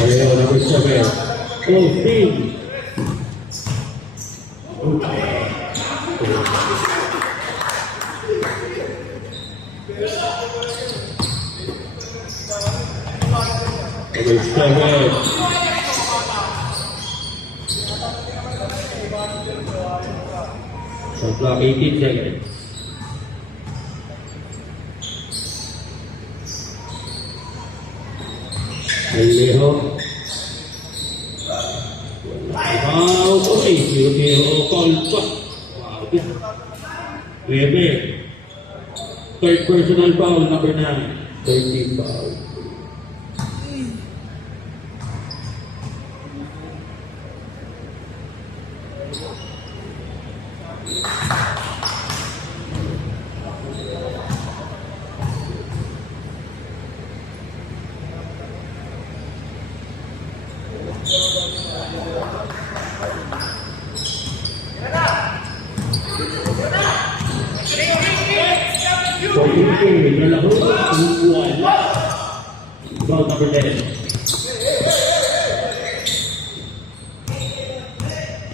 Ayo, number 7. Austin. Number 7. Shot clock 18 seconds. Leho. Wow, okay. Leho, call pa. Wow. Bebe. Third personal foul, number 9. 13 foul. Ball number 10.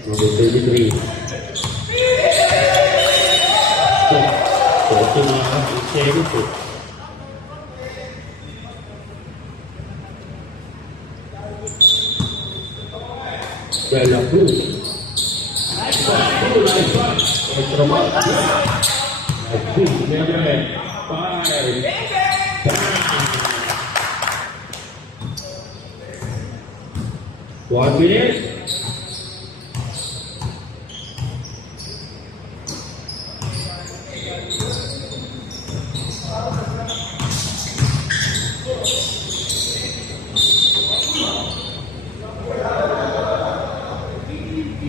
Number 33. Ito na ang series. Bella Cruz. Extra mark. Number 5. 1 minute.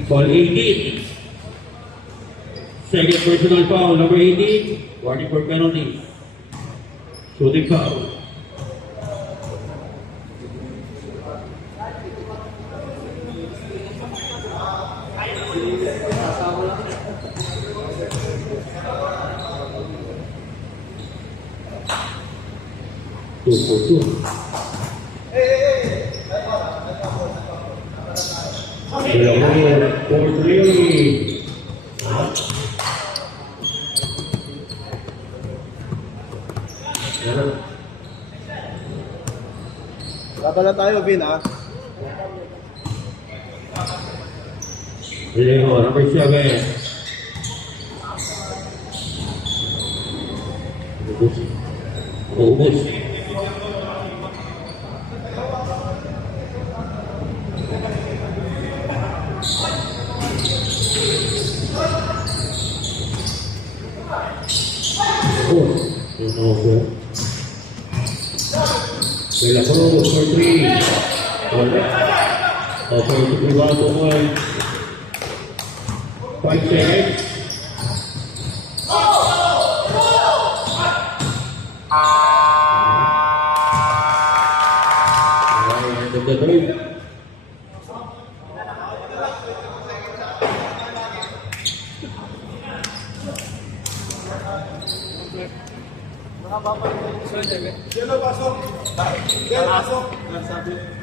Ball 18. Second personal foul, number 18. Warning for penalty. Shooting foul. Two for two. For three. Babala tayo, Vin, ha? Leho, number 7. Ubus. Bella Cruz for 3. Offer to Privado on 5 seconds. End of the third. Sino pasok? Pasok.